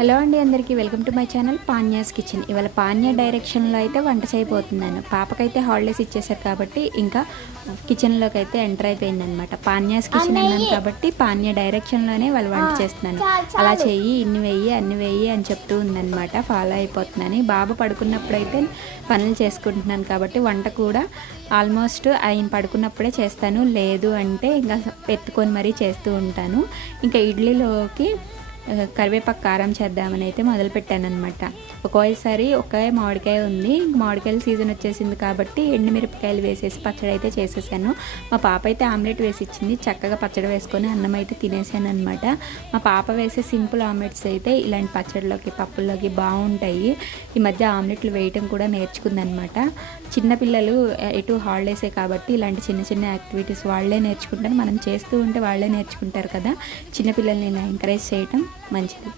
Hello అండి, అందరికీ welcome to my channel Panya's kitchen. ఇవాళ పాన్యా డైరెక్షన్లో అయితే వంట చేయబోతున్నాను. పాపకైతే హాలిడేస్ ఇచ్చేసారు కాబట్టి ఇంకా కిచెన్లోకి అయితే ఎంటర్ అయిపోయిందనమాట. పాన్యాస్ కిచెన్ అన్నాను కాబట్టి పాన్యా డైరెక్షన్లోనే వాళ్ళు వంట చేస్తున్నాను. అలా చెయ్యి, ఇన్ని వెయ్యి, అన్ని వెయ్యి అని చెప్తూ ఉందనమాట. ఫాలో అయిపోతున్నాను. బాబు పడుకున్నప్పుడు అయితే పనులు చేసుకుంటున్నాను కాబట్టి వంట కూడా ఆల్మోస్ట్ ఆయన పడుకున్నప్పుడే చేస్తాను. లేదు అంటే ఇంకా ఎత్తుకొని మరీ చేస్తూ ఉంటాను. ఇంకా ఇడ్లీలోకి కరివేపాకు కారం చేద్దామని అయితే మొదలుపెట్టానమాట. ఒక్కోసారి ఒకే మామిడికాయ ఉంది, మామిడికాయల సీజన్ వచ్చేసింది కాబట్టి ఎండుమిరపకాయలు వేసేసి పచ్చడి అయితే చేసేసాను. మా పాప అయితే ఆమ్లెట్ వేసి ఇచ్చింది. చక్కగా పచ్చడి వేసుకొని అన్నం అయితే తినేసాను అనమాట. మా పాప వేసే సింపుల్ ఆమ్లెట్స్ అయితే ఇలాంటి పచ్చడిలోకి, పప్పుల్లోకి బాగుంటాయి. ఈ మధ్య ఆమ్లెట్లు వేయటం కూడా నేర్చుకుందనమాట. చిన్నపిల్లలు ఎటు హాలిడేసే కాబట్టి ఇలాంటి చిన్న చిన్న యాక్టివిటీస్ వాళ్ళే నేర్చుకుంటారు. మనం చేస్తూ ఉంటే వాళ్ళే నేర్చుకుంటారు కదా. చిన్నపిల్లల్ని ఇలా ఎంకరేజ్ చేయటం మంచిది.